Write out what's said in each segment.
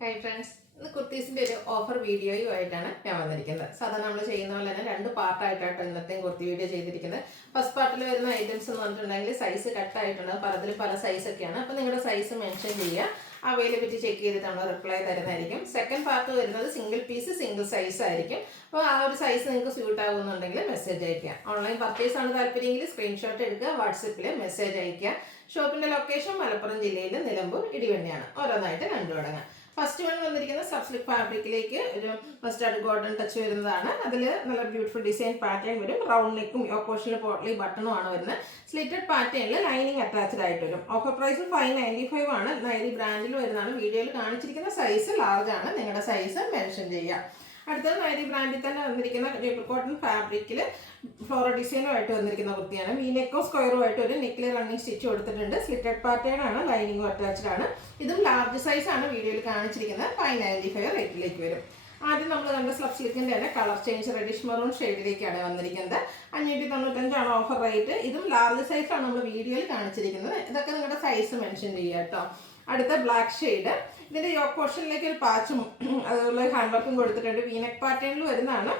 Hi friends, ഇന്ന് കുർത്തീസിൻ്റെ ഒരു offer വീഡിയോയുമായിട്ടാണ് ഞാൻ വന്നിരിക്കുന്നത്. സാധാരണ നമ്മൾ ചെയ്യുന്ന പോലെ തന്നെ രണ്ട് പാർട്ടായിട്ടാണ് ഇന്നത്തെയും കുർത്തി വീഡിയോ ചെയ്തിരിക്കുന്നത്. ഫസ്റ്റ് പാർട്ടിൽ വരുന്ന ഐറ്റംസ് എന്ന് പറഞ്ഞിട്ടുണ്ടെങ്കിൽ സൈസ് കട്ടായിട്ടുണ്ട്, പലതിൽ പല സൈസൊക്കെയാണ്. അപ്പോൾ നിങ്ങളുടെ സൈസ് മെൻഷൻ ചെയ്യുക, അവൈലബിലിറ്റി ചെക്ക് ചെയ്തിട്ട് നമ്മൾ റിപ്ലൈ തരുന്നതായിരിക്കും. സെക്കൻഡ് പാർട്ട് വരുന്നത് സിംഗിൾ പീസ് സിംഗിൾ സൈസ് ആയിരിക്കും. അപ്പോൾ ആ ഒരു സൈസ് നിങ്ങൾക്ക് സ്യൂട്ട് ആകുന്നുണ്ടെങ്കിൽ മെസ്സേജ് അയയ്ക്കുക. ഓൺലൈൻ പർച്ചേസ് ആണ് താല്പര്യമെങ്കിൽ സ്ക്രീൻഷോട്ട് എടുക്കുക, വാട്സപ്പിൽ മെസ്സേജ് അയയ്ക്കുക. ഷോപ്പിൻ്റെ ലൊക്കേഷൻ മലപ്പുറം ജില്ലയിൽ നിലമ്പൂർ ഇടിവണ്ണിയാണ്. ഓരോന്നായിട്ട് കണ്ടു തുടങ്ങാം. ഫസ്റ്റ് വൺ വന്നിരിക്കുന്നത് സബ്സ്ലിക് ഫാബ്രിക്കിലേക്ക് ഒരു മസ്റ്റാർഡ് ഗോൾഡൻ ടച്ച് വരുന്നതാണ്. അതിൽ നല്ല ബ്യൂട്ടിഫുൾ ഡിസൈൻ പാറ്റേൺ വരും. റൗണ്ട് നെക്കും യോക്കോഷനിൽ പോട്ട്ലി ബട്ടണും ആണ് വരുന്നത്. സ്ലിറ്റഡ് പാറ്റേണിൽ ലൈനിങ് അറ്റാച്ച്ഡ് ആയിട്ട് വരും. ഓഫർ പ്രൈസ് 595 ആണ്. നൈരി ബ്രാൻഡിൽ വരുന്നതാണ്. വീഡിയോയിൽ കാണിച്ചിരിക്കുന്ന സൈസ് ലാർജ് ആണ്. നിങ്ങളുടെ സൈസ് മെൻഷൻ ചെയ്യുക. അടുത്തത് നൈരി ബ്രാൻഡിൽ തന്നെ വന്നിരിക്കുന്ന ജയ്പൂർ കോട്ടൺ ഫാബ്രിക്കിൽ ഫ്ലോറൽ ഡിസൈനുമായിട്ട് വന്നിരിക്കുന്ന കുർത്തിയാണ്. വീനെക്കോ സ്ക്വയറുമായിട്ട് ഒരു നെക്കിൽ റണ്ണിങ് സ്റ്റിച്ച് കൊടുത്തിട്ടുണ്ട്. സ്ലിറ്റഡ് പാറ്റേൺ ആണ്, ലൈനിങ്ങും അറ്റാച്ച്ഡ് ആണ്. ഇതും ലാർജ് സൈസ് ആണ് വീഡിയോയിൽ കാണിച്ചിരിക്കുന്നത്. 595 റേറ്റിലേക്ക് വരും. ആദ്യം നമ്മൾ കണ്ട സ്ലബ് സിൽക്കിൻ്റെ തന്നെ കളർ ചേഞ്ച് റെഡിഷ് മെറൂൺ ഷെയ്ഡിലേക്കാണ് വന്നിരിക്കുന്നത്. 595 ആണ് ഓഫർ റേറ്റ്. ഇതും ലാർജ് സൈസാണ് നമ്മൾ വീഡിയോയിൽ കാണിച്ചിരിക്കുന്നത്. ഇതൊക്കെ നിങ്ങളുടെ സൈസ് മെൻഷൻ ചെയ്യുക കേട്ടോ. അടുത്ത ബ്ലാക്ക് ഷെയ്ഡ്. ഇതിൻ്റെ യോക്ക് പോർഷനിലേക്ക് ഒരു പാച്ചും അതുപോലെ ഹാൻഡ് വർക്കും കൊടുത്തിട്ടുണ്ട്. വീനെക്ക് പാറ്റേണിൽ വരുന്നതാണ്.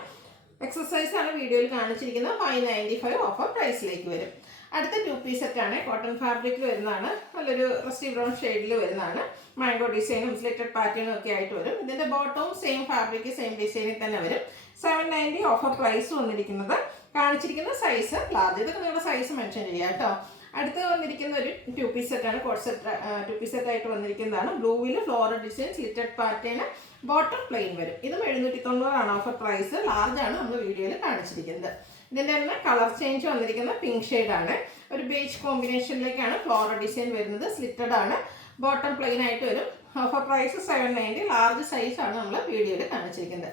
എക്സസൈസ് ആണ് വീഡിയോയിൽ കാണിച്ചിരിക്കുന്നത്. 595 ഓഫർ പ്രൈസിലേക്ക് വരും. അടുത്ത 2 പീസ് സെറ്റാണ്. കോട്ടൺ ഫാബ്രിക്കിൽ വരുന്നതാണ്. നല്ലൊരു റസ്റ്റി ബ്രൗൺ ഷെയ്ഡിൽ വരുന്നതാണ്. മാംഗോ ഡിസൈനും സ്ലിറ്റഡ് പാറ്റേണും ഒക്കെ ആയിട്ട് വരും. ഇതിൻ്റെ ബോട്ടവും സെയിം ഫാബ്രിക് സെയിം ഡിസൈനിൽ തന്നെ വരും. 790 ഓഫർ പ്രൈസ് വന്നിരിക്കുന്നത്. കാണിച്ചിരിക്കുന്ന സൈസ് ലാർജ്. ഇതൊക്കെ നിങ്ങളുടെ സൈസ് മെൻഷൻ ചെയ്യുക കേട്ടോ. അടുത്ത് വന്നിരിക്കുന്ന ഒരു 2 പീസ് സെറ്റാണ്. കോട്ട് സെറ്റ് 2 പീസ് സെറ്റായിട്ട് വന്നിരിക്കുന്നതാണ്. ബ്ലൂവിൽ floral design slitted pattern, bottom plain വരും. ഇതും 790 ആണ് ഓഫർ പ്രൈസ്. ലാർജ് ആണ് നമ്മൾ വീഡിയോയിൽ കാണിച്ചിരിക്കുന്നത്. ഇതിൻ്റെ തന്നെ കളർ ചേഞ്ച് വന്നിരിക്കുന്ന പിങ്ക് ഷെയ്ഡാണ്. ഒരു ബേജ് കോമ്പിനേഷനിലേക്കാണ് ഫ്ലോറൽ ഡിസൈൻ വരുന്നത്. സ്ലിറ്റഡ് ആണ്, ബോട്ടം പ്ലെയിൻ ആയിട്ട് വരും. Offer price 790. ലാർജ് സൈസാണ് നമ്മൾ വീഡിയോയിൽ കാണിച്ചിരിക്കുന്നത്.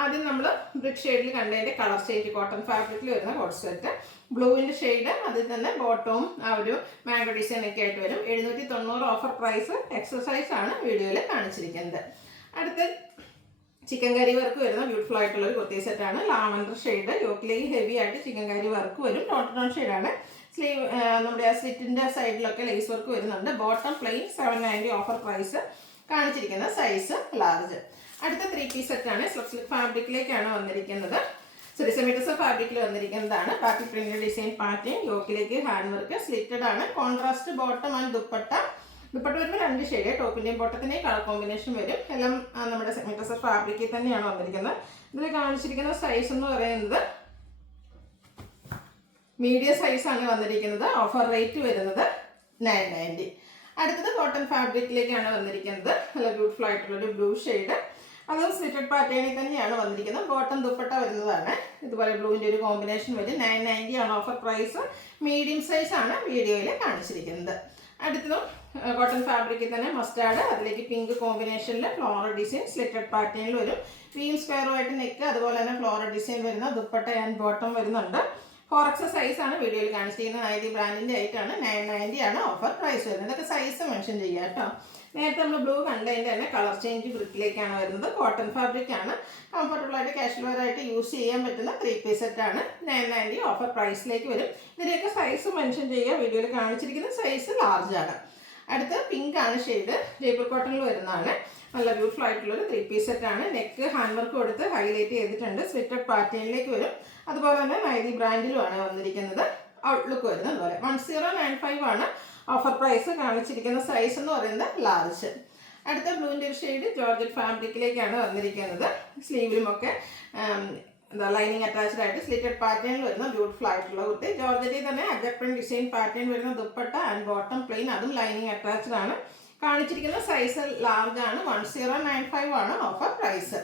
ആദ്യം നമ്മൾ ബ്രിക്ക് ഷെയ്ഡിൽ കണ്ടതിൻ്റെ കളർ ചേഞ്ച് കോട്ടൺ ഫാബ്രിക്കിൽ വരുന്ന കോട്ട് സെറ്റ്. ബ്ലൂവിൻ്റെ ഷെയ്ഡ്, അതിൽ തന്നെ ബോട്ടവും ആ ഒരു മാംഗോ ഡിസൈൻ ഒക്കെ ആയിട്ട് വരും. 790 ഓഫർ പ്രൈസ്. എക്സസൈസ് ആണ് വീഡിയോയിൽ കാണിച്ചിരിക്കുന്നത്. അടുത്ത ചിക്കൻ കറി വർക്ക് വരുന്ന ബ്യൂട്ടിഫുൾ ആയിട്ടുള്ള ഒരു കുർത്തി സെറ്റാണ്. Lavender shade. യോക്കിലേക്ക് ഹെവി ആയിട്ട് ചിക്കൻ കറി വർക്ക് വരും. ടോൺ ഷെയ്ഡാണ്. സ്ലീവ് നമ്മുടെ ആ സ്ലിറ്റിൻ്റെ സൈഡിലൊക്കെ ലേസ് വർക്ക് വരുന്നുണ്ട്. Bottom plain. 790 offer price. കാണിച്ചിരിക്കുന്ന സൈസ് ലാർജ്. അടുത്ത 3 പീസ് സെറ്റാണ്. സ്ലിക് ഫാബ്രിക്കിലേക്കാണ് വന്നിരിക്കുന്നത്. സെമീറ്റർ ഫാബ്രിക്കിൽ വന്നിരിക്കുന്നതാണ്. ബാക്കി പ്രിന്റ് ഡിസൈൻ പാറ്റേൺ. യോക്കിലേക്ക് ഹാൻഡ് വർക്ക്. സ്ലിറ്റഡ് ആണ്. Contrast bottom and dupatta. Dupatta വരുമ്പോൾ 2 ഷെയ്ഡ്. ടോപ്പിൻ്റെയും ബോട്ടത്തിൻ്റെയും കളർ കോമ്പിനേഷൻ വരും. എല്ലാം നമ്മുടെ സെമീറ്റർ ഫാബ്രിക്കിൽ തന്നെയാണ് വന്നിരിക്കുന്നത്. ഇതിൽ കാണിച്ചിരിക്കുന്ന സൈസ് എന്ന് പറയുന്നത് മീഡിയം സൈസാണ് വന്നിരിക്കുന്നത്. ഓഫർ റേറ്റ് വരുന്നത് 990. അടുത്തത് കോട്ടൺ ഫാബ്രിക്കിലേക്കാണ് വന്നിരിക്കുന്നത്. നല്ല ബ്യൂട്ടിഫുൾ ആയിട്ടുള്ളൊരു ബ്ലൂ ഷെയ്ഡ്. അതും സ്ലിറ്റഡ് പാറ്റേണിൽ തന്നെയാണ് വന്നിരിക്കുന്നത്. ബോട്ടം ദുപ്പട്ട വരുന്നതാണ്. ഇതുപോലെ ബ്ലൂവിൻ്റെ ഒരു കോമ്പിനേഷൻ വരും. 990 ആണ് ഓഫർ പ്രൈസ്. മീഡിയം സൈസാണ് വീഡിയോയിൽ കാണിച്ചിരിക്കുന്നത്. അടുത്തതും കോട്ടൺ ഫാബ്രിക്കിൽ തന്നെ മസ്റ്റാർഡ്, അതിലേക്ക് പിങ്ക് കോമ്പിനേഷനിൽ ഫ്ലോറൽ ഡിസൈൻ സ്ലിറ്റഡ് പാറ്റേണിൽ വരും. വീം സ്ക്വയറുമായിട്ട് നെക്ക്, അതുപോലെ തന്നെ ഫ്ലോറൽ ഡിസൈൻ വരുന്ന ദുപ്പട്ട ആൻഡ് ബോട്ടം വരുന്നുണ്ട്. 4X സൈസാണ് വീഡിയോയിൽ കാണിച്ചിരിക്കുന്നത്. നൈരി ബ്രാൻഡിൻ്റെ ആയിട്ടാണ്. 990 ആണ് ഓഫർ പ്രൈസ് വരുന്നത്. ഇതൊക്കെ സൈസ് മെൻഷൻ ചെയ്യുക കേട്ടോ. നേരത്തെ നമ്മൾ ബ്ലൂ കണ്ടതിൻ്റെ തന്നെ കളർ ചേഞ്ച് ബ്രിക്കിലേക്കാണ് വരുന്നത്. കോട്ടൺ ഫാബ്രിക് ആണ്. കംഫർട്ടബിൾ ആയിട്ട് കാഷ്വൽ വെയർ ആയിട്ട് യൂസ് ചെയ്യാൻ പറ്റുന്ന 3 പീസ് സെറ്റാണ്. 990 ഓഫർ പ്രൈസിലേക്ക് വരും. ഇതിലേക്ക് സൈസ് മെൻഷൻ ചെയ്യുക. വീഡിയോയിൽ കാണിച്ചിരിക്കുന്ന സൈസ് ലാർജ് ആണ്. അടുത്ത് പിങ്ക് ആണ് ഷെയ്ഡ്. ജയ്പൂർ കോട്ടണിൽ വരുന്നതാണ്. നല്ല ബ്യൂട്ടിഫുൾ ആയിട്ടുള്ളൊരു 3 പീസ് സെറ്റാണ്. നെക്ക് ഹാൻഡ് വർക്ക് കൊടുത്ത് ഹൈലൈറ്റ് ചെയ്തിട്ടുണ്ട്. സ്ലിറ്റഡ് പാറ്റേണിലേക്ക് വരും. അതുപോലെ തന്നെ നൈരി ബ്രാൻഡിലുമാണ് വന്നിരിക്കുന്നത്. ഔട്ട്ലുക്ക് വരുന്നത് അതുപോലെ. 1095 ആണ് ഓഫർ പ്രൈസ്. കാണിച്ചിരിക്കുന്ന സൈസ് എന്ന് പറയുന്നത് ലാർജ്. അടുത്ത ബ്ലൂവിൻ്റെ ഒരു ഷെയ്ഡ് ജോർജറ്റ് ഫാബ്രിക്കിലേക്കാണ് വന്നിരിക്കുന്നത്. സ്ലീവിലുമൊക്കെ ലൈനിങ് അറ്റാച്ച്ഡ് ആയിട്ട് സ്ലിറ്റഡ് പാറ്റേണിൽ വരുന്ന ബ്യൂട്ടിഫുൾ ആയിട്ടുള്ള കുർത്തി. ജോർജറ്റിൽ തന്നെ അജപ്പൻ ഡിസൈൻ പാറ്റേൺ വരുന്ന ദുപ്പട്ട ആൻഡ് ബോട്ടം പ്ലെയിൻ, അതും ലൈനിങ് അറ്റാച്ച്ഡ് ആണ്. കാണിച്ചിരിക്കുന്ന സൈസ് ലാർജ് ആണ്. 1095 ആണ് offer price.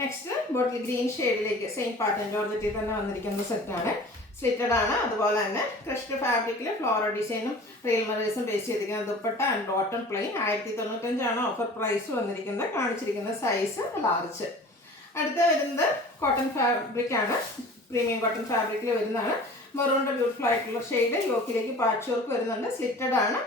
Next bottle green ഷെയ്ഡിലേക്ക് സെയിം പാറ്റേൺ ജോർജറ്റിൽ തന്നെ വന്നിരിക്കുന്ന സെറ്റാണ്. സ്ലിറ്റഡ് ആണ്. അതുപോലെ തന്നെ ക്രഷ്ഡ് ഫാബ്രിക്കിൽ ഫ്ലോറൽ ഡിസൈനും റിയൽ മെറേഴ്സും ബേസ് ചെയ്തിരിക്കുന്ന ദുപ്പട്ട ആൻഡ് ബോട്ടം പ്ലെയിൻ. 1095 ആണ് ഓഫർ പ്രൈസ് വന്നിരിക്കുന്നത്. കാണിച്ചിരിക്കുന്ന സൈസ് ലാർജ്. അടുത്ത വരുന്നത് കോട്ടൺ ഫാബ്രിക് ആണ്. പ്രീമിയം കോട്ടൺ ഫാബ്രിക്കിൽ വരുന്നതാണ്. മെറൂണിൻ്റെ ബ്യൂട്ടിഫുൾ ആയിട്ടുള്ള ഷെയ്ഡ്. യോക്കിലേക്ക് പാച്ച് വർക്ക് വരുന്നുണ്ട്. സ്ലിറ്റഡ് ആണ്.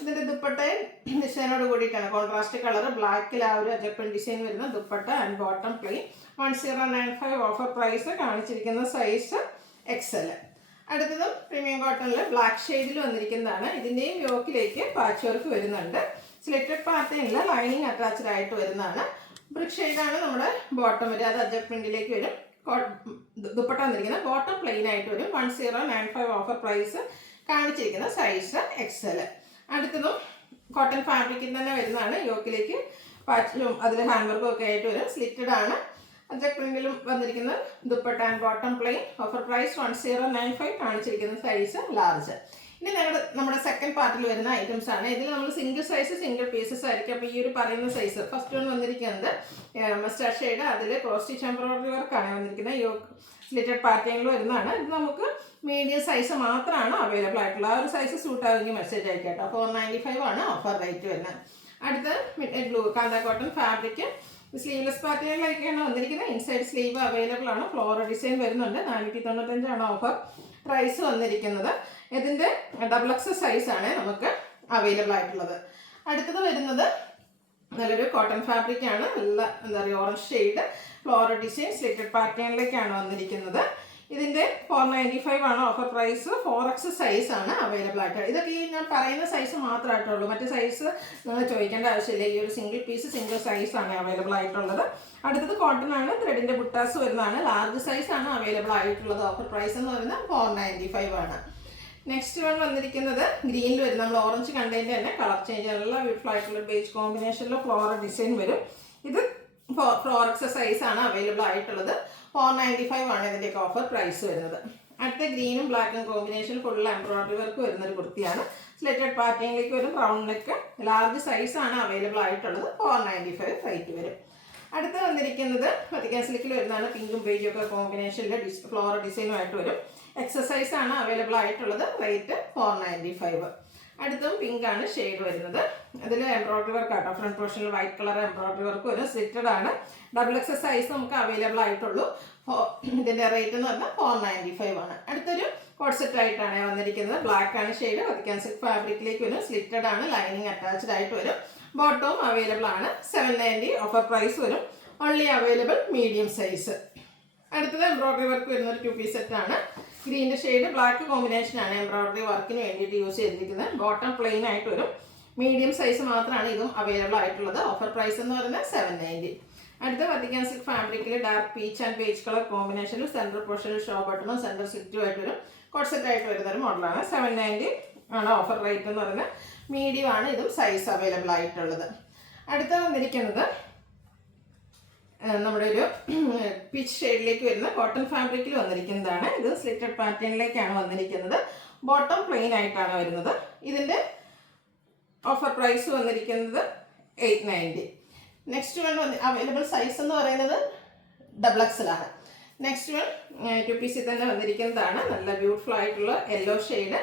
ഇതിൻ്റെ ദുപ്പട്ടയും ഡിസൈനോട് കൂടിയിട്ടാണ്. കോൺട്രാസ്റ്റ് കളർ ബ്ലാക്കിൽ ആ ഒരു അജപ്പൻ ഡിസൈൻ വരുന്ന dupatta and bottom plain. 1095 offer price. കാണിച്ചിരിക്കുന്ന സൈസ് XL. അടുത്തതും പ്രീമിയം കോട്ടണിൽ ബ്ലാക്ക് ഷെയ്ഡിൽ വന്നിരിക്കുന്നതാണ്. ഇതിൻ്റെയും യോക്കിലേക്ക് പാച്ച് വർക്ക് വരുന്നുണ്ട്. സ്ലിറ്റഡ് പാറ്റേണിൽ ലൈനിങ് അറ്റാച്ച്ഡ് ആയിട്ട് വരുന്നതാണ്. ബ്രിക്ക് ഷെയ്ഡാണ് നമ്മുടെ ബോട്ടം വരും. അത് അഡ്ജസ്റ്റ് പ്രിന്റിലേക്ക് വരും. ദുപ്പട്ട വന്നിരിക്കുന്നത് ബോട്ടം പ്ലെയിൻ ആയിട്ട് വരും. 1095 ഓഫർ പ്രൈസ് കാണിച്ചിരിക്കുന്ന സൈസ് XL. അടുത്തതും കോട്ടൺ ഫാബ്രിക്കിൽ തന്നെ വരുന്നതാണ്. യോക്കിലേക്ക് പാച്ചും അതിൽ ഹാൻഡ് വർക്കും ഒക്കെ ആയിട്ട് വരും. സ്ലിറ്റഡ് ആണ്. അഡ്ജസ്റ്റ് പ്രിന്റിലും വന്നിരിക്കുന്ന dupatta and bottom plain offer price 1095 കാണിച്ചിരിക്കുന്ന സൈസ് ലാർജ്. ഇനി നമ്മുടെ സെക്കൻഡ് പാർട്ടിൽ വരുന്ന ഐറ്റംസ് ആണ്. ഇതിൽ നമ്മൾ സിംഗിൾ സൈസ് സിംഗിൾ പീസസ് ആയിരിക്കും. അപ്പോൾ ഈ ഒരു പറയുന്ന സൈസ് ഫസ്റ്റ് വൺ വന്നിരിക്കുന്നത് മസ്റ്റാർഡ് ഷെയ്ഡ്, അതിൽ ക്രോസ് സ്റ്റിച്ച് എംബ്രോയിഡറി വർക്കാണ് വന്നിരിക്കുന്നത്. യോക്ക് സ്ലിറ്റഡ് പാറ്റേണിൽ വരുന്നതാണ്. ഇത് നമുക്ക് മീഡിയം സൈസ് മാത്രമാണ് അവൈലബിൾ ആയിട്ടുള്ള. ആ ഒരു സൈസ് സൂട്ട് ആവുമെങ്കിൽ മെസ്സേജ് അയക്കാം. 495 ആണ് ഓഫർ റേറ്റ് വരുന്നത്. അടുത്ത മിഡ് ബ്ലൂ കാന്ത കോട്ടൺ ഫാബ്രിക് സ്ലീവ്ലെസ് പാറ്റേണിലേക്കാണ് വന്നിരിക്കുന്നത്. ഇൻസൈഡ് സ്ലീവ് അവൈലബിൾ ആണ്. ഫ്ലോറൽ ഡിസൈൻ വരുന്നുണ്ട്. 495 ആണ് ഓഫർ പ്രൈസ് വന്നിരിക്കുന്നത്. ഇതിൻ്റെ XXL സൈസാണ് നമുക്ക് അവൈലബിൾ ആയിട്ടുള്ളത്. അടുത്തത് വരുന്നത് നല്ലൊരു കോട്ടൺ ഫാബ്രിക് ആണ്. നല്ല എന്താ പറയുക orange shade floral design slitted പാറ്റേണിലേക്കാണ് വന്നിരിക്കുന്നത്. ഇതിൻ്റെ 495 ആണ് ഓഫർ പ്രൈസ്. 4XL സൈസാണ് അവൈലബിൾ ആയിട്ട്. ഇതൊക്കെ ഈ ഞാൻ പറയുന്ന സൈസ് മാത്രമായിട്ടുള്ളൂ. മറ്റു സൈസ് നിങ്ങൾ ചോദിക്കേണ്ട ആവശ്യമില്ല. ഈ ഒരു സിംഗിൾ പീസ് സിംഗിൾ സൈസാണ് അവൈലബിൾ ആയിട്ടുള്ളത്. അടുത്തത് കോട്ടൺ ആണ്. ത്രെഡിൻ്റെ ബുട്ടാസ് വരുന്നതാണ്. ലാർജ് സൈസാണ് അവൈലബിൾ ആയിട്ടുള്ളത്. ഓഫർ പ്രൈസ് എന്ന് പറയുന്നത് 495 ആണ്. നെക്സ്റ്റ് വൺ വന്നിരിക്കുന്നത് ഗ്രീനിൽ വരും. നമ്മൾ ഓറഞ്ച് കണ്ടതിൻ്റെ തന്നെ കളർ ചേഞ്ച് നല്ല ബ്യൂട്ടിഫുൾ ആയിട്ടുള്ള ബേജ് കോമ്പിനേഷനിൽ ഫ്ലോറൽ ഡിസൈൻ വരും. ഇത് 4XL സൈസാണ് അവൈലബിൾ ആയിട്ടുള്ളത്. 495 ആണ് ഇതിൻ്റെയൊക്കെ ഓഫർ പ്രൈസ് വരുന്നത്. അടുത്ത ഗ്രീനും ബ്ലാക്കും കോമ്പിനേഷൻ ഫുൾ എംബ്രോയിഡറി വർക്ക് വരുന്നൊരു കുർത്തിയാണ്. സ്ലിറ്റഡ് പാറ്റേണിലേക്ക് വരും. റൗണ്ട് നെക്ക് ലാർജ് സൈസാണ് അവൈലബിൾ ആയിട്ടുള്ളത്. 495 റേറ്റ് വരും. അടുത്ത് വന്നിരിക്കുന്നത് വത്തിക്കാൻ സിൽക്കിൽ വരുന്നതാണ്. പിങ്കും ബേജും ഒക്കെ കോമ്പിനേഷനിൽ ഫ്ലോറൽ ഡിസൈനുമായിട്ട് വരും. XXL ആണ് അവൈലബിൾ ആയിട്ടുള്ളത്. റേറ്റ് 495. അടുത്തും പിങ്ക് ആണ് ഷെയ്ഡ് വരുന്നത്. അതിൽ എംബ്രോയിഡറി വർക്ക് ആട്ടോ. ഫ്രണ്ട് പോർഷനിൽ വൈറ്റ് കളർ എംബ്രോയിഡറി വർക്ക് വരും. സ്ലിറ്റഡ് ആണ്. XXL സൈസ് നമുക്ക് അവൈലബിൾ ആയിട്ടുള്ളൂ. ഇതിൻ്റെ റേറ്റ് എന്ന് പറഞ്ഞാൽ 495 ആണ്. അടുത്തൊരു കോഡ് സെറ്റ് ആയിട്ടാണ് വന്നിരിക്കുന്നത്. ബ്ലാക്ക് ആണ് ഷെയ്ഡ്. വത്തിക്കാൻ സിൽക്ക് ഫാബ്രിക്കിലേക്ക് വരും. സ്ലിറ്റഡ് ആണ്. ലൈനിങ് അറ്റാച്ച്ഡ് ആയിട്ട് വരും. ബോട്ടവും അവൈലബിൾ ആണ്. 790 ഓഫർ പ്രൈസ് വരും. Only available medium size. അടുത്തത് എംബ്രോയിഡറി വർക്ക് വരുന്ന ഒരു 2 പീസ് സെറ്റ് ആണ്. ഗ്രീൻ്റെ ഷെയ്ഡ് ബ്ലാക്ക് കോമ്പിനേഷനാണ് എംബ്രോയിഡറി വർക്കിന് വേണ്ടിയിട്ട് യൂസ് ചെയ്തിരിക്കുന്നത്. ബോട്ടം പ്ലെയിൻ ആയിട്ട് വരും. മീഡിയം സൈസ് മാത്രമാണ് ഇതും അവൈലബിൾ ആയിട്ടുള്ളത്. ഓഫർ പ്രൈസ് എന്ന് പറയുന്നത് 790. അടുത്ത വത്തിക്കാൻ സിൽക്ക് ഫാബ്രിക്കിൽ dark peach and beige colour കോമ്പിനേഷനിൽ സെൻട്രൽ പോർഷനിൽ ഷോ ബട്ടണും സെൻട്രൽ സ്ലിറ്റും ആയിട്ട് വരും. കോഡ് സെറ്റ് ആയിട്ട് വരുന്ന ഒരു മോഡലാണ്. 790 ആണ് ഓഫർ റേറ്റ് എന്ന് പറയുന്നത്. മീഡിയം ആണ് ഇതും സൈസ് അവൈലബിൾ ആയിട്ടുള്ളത്. അടുത്ത വന്നിരിക്കുന്നത് നമ്മുടെ ഒരു പീച്ച് ഷെയ്ഡിലേക്ക് വരുന്ന കോട്ടൺ ഫാബ്രിക്കിൽ വന്നിരിക്കുന്നതാണ്. ഇത് സ്ലിറ്റഡ് പാറ്റേണിലേക്കാണ് വന്നിരിക്കുന്നത്. ബോട്ടം പ്ലെയിൻ ആയിട്ടാണ് വരുന്നത്. ഇതിൻ്റെ ഓഫർ പ്രൈസ് വന്നിരിക്കുന്നത് 890. നെക്സ്റ്റ് വൺ അവൈലബിൾ സൈസ് എന്ന് പറയുന്നത് XXL ആണ്. നെക്സ്റ്റ് വൺ 2 പീസിൽ തന്നെ വന്നിരിക്കുന്നതാണ്. നല്ല ബ്യൂട്ടിഫുൾ ആയിട്ടുള്ള യെല്ലോ ഷെയ്ഡ്.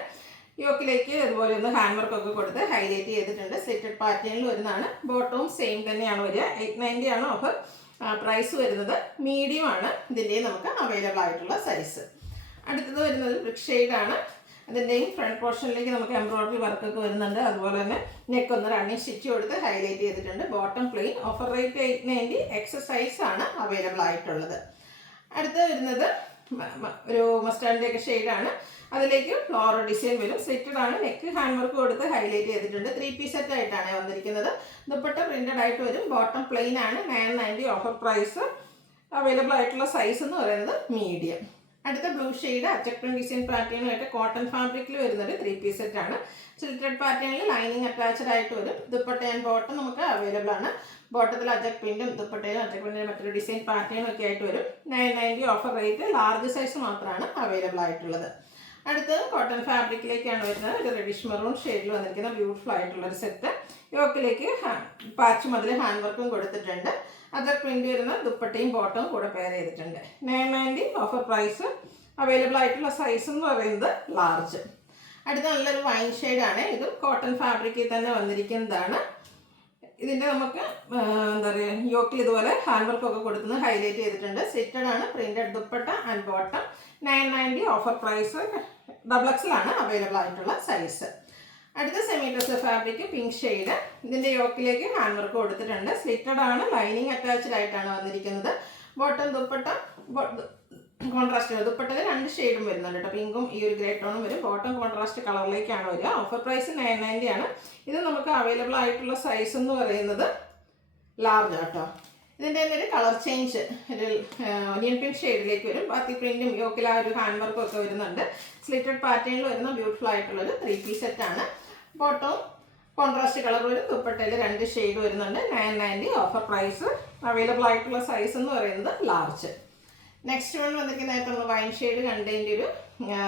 യോക്കിലേക്ക് അതുപോലെ ഒന്ന് ഹാൻഡ് വർക്കൊക്കെ കൊടുത്ത് ഹൈലൈറ്റ് ചെയ്തിട്ടുണ്ട്. സ്ലിറ്റഡ് പാറ്റേണിൽ വരുന്നതാണ്. ബോട്ടവും സെയിം തന്നെയാണ് വരിക. 890 ആണ് ഓഫർ പ്രൈസ് വരുന്നത്. മീഡിയം ആണ് ഇതിൻ്റെ നമുക്ക് അവൈലബിൾ ആയിട്ടുള്ള സൈസ്. അടുത്തത് വരുന്നത് ബ്രിക്ക് ഷെയ്ഡാണ്. അതിൻ്റെയും ഫ്രണ്ട് പോർഷനിലേക്ക് നമുക്ക് എംബ്രോയിഡറി വർക്കൊക്കെ വരുന്നുണ്ട്. അതുപോലെ തന്നെ നെക്ക് ഒന്ന് റണ്ണിങ് സ്റ്റിച്ച് കൊടുത്ത് ഹൈലൈറ്റ് ചെയ്തിട്ടുണ്ട്. Bottom plain. Offer rate 890. XXL size ആണ് അവൈലബിൾ ആയിട്ടുള്ളത്. അടുത്ത് വരുന്നത് ഒരു മസ്റ്റാർഡിൻ്റെ ഒക്കെ ഷെയ്ഡാണ്. അതിലേക്ക് ഫ്ലോറൽ ഡിസൈൻ വരും. സ്ലിറ്റഡ് ആണ്. നെക്ക് ഹാൻഡ് വർക്ക് കൊടുത്ത് ഹൈലൈറ്റ് ചെയ്തിട്ടുണ്ട്. 3 പീസ് സെറ്റ് ആയിട്ടാണ് വന്നിരിക്കുന്നത്. ദുപ്പട്ട പ്രിന്റഡ് ആയിട്ട് വരും. ബോട്ടം പ്ലെയിൻ ആണ്. 990 ഓഫർ പ്രൈസ്. അവൈലബിൾ ആയിട്ടുള്ള സൈസ് എന്ന് പറയുന്നത് മീഡിയം. അടുത്ത ബ്ലൂ ഷെയ്ഡ് അച്ചക്ടൺ ഡിസൈൻ പാറ്റേണുമായിട്ട് കോട്ടൺ ഫാബ്രിക്കിൽ വരുന്നത് 3 പീസ് സെറ്റ് ആണ്. സ്ലിറ്റഡ് പാറ്റേണിൽ ലൈനിങ് അറ്റാച്ച്ഡ് ആയിട്ട് വരും. ദുപ്പട്ട ആൻഡ് ബോട്ടം നമുക്ക് അവൈലബിൾ ആണ്. ബോട്ടത്തിൽ അജക് പ്രിന്റും ദുപ്പട്ടയിലും അജക് പ്രിന്റിലും മറ്റൊരു ഡിസൈൻ പാറ്റേണും ഒക്കെ ആയിട്ട് വരും. 990 ഓഫർ റേറ്റ്. ലാർജ് സൈസ് മാത്രമാണ് അവൈലബിൾ ആയിട്ടുള്ളത്. അടുത്തത് കോട്ടൺ ഫാബ്രിക്കിലേക്കാണ് വരുന്നത്. ഒരു റെഡിഷ് മെറൂൺ ഷെയ്ഡിൽ വന്നിരിക്കുന്ന ബ്യൂട്ടിഫുൾ ആയിട്ടുള്ളൊരു സെറ്റ്. യോക്കിലേക്ക് പാച്ചും അതിൽ ഹാൻഡ് വർക്കും കൊടുത്തിട്ടുണ്ട്. അതർ പ്രിന്റ് വരുന്ന ദുപ്പട്ടയും ബോട്ടവും കൂടെ പെയർ ചെയ്തിട്ടുണ്ട്. 990 ഓഫർ പ്രൈസ്. അവൈലബിൾ ആയിട്ടുള്ള സൈസ് എന്ന് പറയുന്നത് ലാർജ്. അടുത്ത നല്ലൊരു വൈൻ ഷെയ്ഡാണ്. ഇത് കോട്ടൺ ഫാബ്രിക്കിൽ തന്നെ വന്നിരിക്കുന്നതാണ്. ഇതിൻ്റെ നമുക്ക് എന്താ പറയുക യോക്കിൽ ഇതുപോലെ ഹാൻഡ് വർക്കൊക്കെ കൊടുക്കുന്നത് ഹൈലൈറ്റ് ചെയ്തിട്ടുണ്ട്. സ്ലിറ്റഡ് ആണ്. Printed dupatta and bottom. 990 offer price. XXL ആണ് അവൈലബിൾ ആയിട്ടുള്ള സൈസ്. അടുത്ത semi dress fabric pink shade. ഇതിൻ്റെ യോക്കിലേക്ക് ഹാൻഡ് വർക്ക് കൊടുത്തിട്ടുണ്ട്. സ്ലിറ്റഡ് ആണ്. ലൈനിങ് അറ്റാച്ച്ഡ് ആയിട്ടാണ് വന്നിരിക്കുന്നത്. ബോട്ടം ദുപ്പട്ട കോൺട്രാസ്റ്റ് ദുപ്പട്ടയിൽ 2 ഷെയ്ഡും വരുന്നുണ്ട് കേട്ടോ. പിങ്കും ഈ ഒരു ഗ്രേ ടോണും വരും. ബോട്ടം കോൺട്രാസ്റ്റ് കളറിലേക്കാണ് വരിക. ഓഫർ പ്രൈസ് 990 ആണ്. ഇത് നമുക്ക് അവൈലബിൾ ആയിട്ടുള്ള സൈസ് എന്ന് പറയുന്നത് ലാർജ് കേട്ടോ. ഇതിൻ്റെ തന്നെ ഒരു കളർ ചേഞ്ച് ഒരു ഒനിയൻ പിങ്ക് ഷെയ്ഡിലേക്ക് വരും. ബാത്തി പ്രിന്റും യോക്കിൽ ആ ഒരു ഹാൻഡ് വർക്കും ഒക്കെ വരുന്നുണ്ട്. സ്ലിറ്റഡ് പാറ്റേണിൽ വരുന്ന ബ്യൂട്ടിഫുൾ ആയിട്ടുള്ളൊരു 3 പീസ് സെറ്റാണ്. ബോട്ടവും കോൺട്രാസ്റ്റ് കളർ വരും. ദുപ്പട്ടയിൽ 2 ഷെയ്ഡ് വരുന്നുണ്ട്. 990 ഓഫർ പ്രൈസ്. അവൈലബിൾ ആയിട്ടുള്ള സൈസ് എന്ന് പറയുന്നത് ലാർജ്. നെക്സ്റ്റ് വൺ വന്നിരിക്കുന്നതായിട്ട് നമ്മൾ വൈൻ ഷെയ്ഡ് കണ്ടതിൻ്റെ ഒരു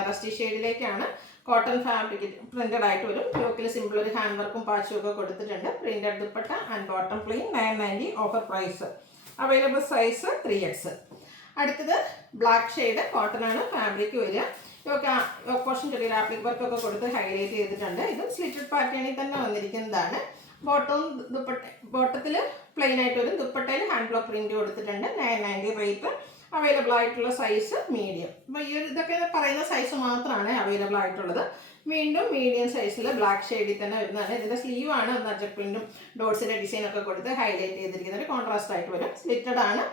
റസ്റ്റി ഷെയ്ഡിലേക്കാണ്. കോട്ടൺ ഫാബ്രിക് പ്രിന്റഡ് ആയിട്ട് വരും. യോക്കിൽ സിമ്പിൾ ഒരു ഹാൻഡ് വർക്കും പാച്ചും ഒക്കെ കൊടുത്തിട്ടുണ്ട്. Printed dupatta and bottom plain. 990 offer price. Available size 3X. അടുത്തത് ബ്ലാക്ക് ഷെയ്ഡ് കോട്ടൺ ആണ് ഫാബ്രിക് വരിക. യോക്ക് പോർഷൻ ചെറിയ ആപ്ലിക് വർക്കൊക്കെ കൊടുത്ത് ഹൈലൈറ്റ് ചെയ്തിട്ടുണ്ട്. ഇതും സ്ലിറ്റഡ് പാറ്റേണിൽ തന്നെ വന്നിരിക്കുന്നതാണ്. ബോട്ടത്തിൽ പ്ലെയിൻ ആയിട്ട് വരും. ദുപ്പട്ടയിൽ ഹാൻഡ് ബ്ലോക്ക് പ്രിന്റ് കൊടുത്തിട്ടുണ്ട്. 990 റേറ്റ്. അവൈലബിൾ ആയിട്ടുള്ള സൈസ് മീഡിയം. അപ്പോൾ ഈ ഒരു ഇതൊക്കെ പറയുന്ന സൈസ് മാത്രമാണ് അവൈലബിൾ ആയിട്ടുള്ളത്. വീണ്ടും മീഡിയം സൈസിൽ ബ്ലാക്ക് ഷെയ്ഡിൽ തന്നെ വരുന്നതാണ്. ഇതിൻ്റെ സ്ലീവ് ആണ് നജക് പ്രിന്റും ഡോട്ട്സിൻ്റെ ഡിസൈനൊക്കെ കൊടുത്ത് ഹൈലൈറ്റ് ചെയ്തിരിക്കുന്നത്. കോൺട്രാസ്റ്റ് ആയിട്ട് വരും. സ്ലിറ്റഡ് ആണ്.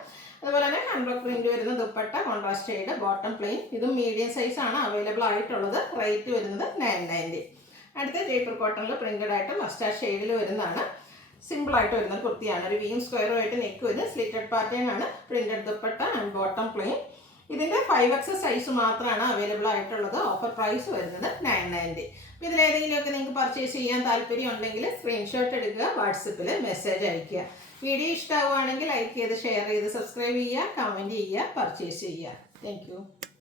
അതുപോലെ തന്നെ ഹാൻഡ് ബ്ലോക്ക് പ്രിന്റ് വരുന്ന dupatta contrast shade. Bottom plain. ഇതും മീഡിയം സൈസ് ആണ് അവൈലബിൾ ആയിട്ടുള്ളത്. റേറ്റ് വരുന്നത് 990. അടുത്ത ജയ്പൂർ കോട്ടണിൽ പ്രിന്റഡ് ആയിട്ട് മസ്റ്റാർഡ് ഷെയ്ഡിൽ വരുന്നതാണ്. സിമ്പിൾ ആയിട്ട് വരുന്ന കുർത്തിയാണ്. ഒരു വീം സ്ക്വയറുമായിട്ട് നെക്ക് വരും. സ്ലിറ്റഡ് പാറ്റേൺ ആണ്. Printed dupatta and bottom plain. ഇതിൻ്റെ 5X സൈസ് മാത്രമാണ് അവൈലബിൾ ആയിട്ടുള്ളത്. ഓഫർ പ്രൈസ് വരുന്നത് 990. അപ്പോൾ ഇതിലേതെങ്കിലുമൊക്കെ നിങ്ങൾക്ക് പർച്ചേസ് ചെയ്യാൻ താല്പര്യം ഉണ്ടെങ്കിൽ സ്ക്രീൻഷോട്ട് എടുക്കുക, വാട്സപ്പിൽ മെസ്സേജ് അയയ്ക്കുക. വീഡിയോ ഇഷ്ടമാവുകയാണെങ്കിൽ ലൈക്ക് ചെയ്ത് ഷെയർ ചെയ്ത് സബ്സ്ക്രൈബ് ചെയ്യുക, കമൻറ്റ് ചെയ്യുക, പർച്ചേസ് ചെയ്യുക. Thank you.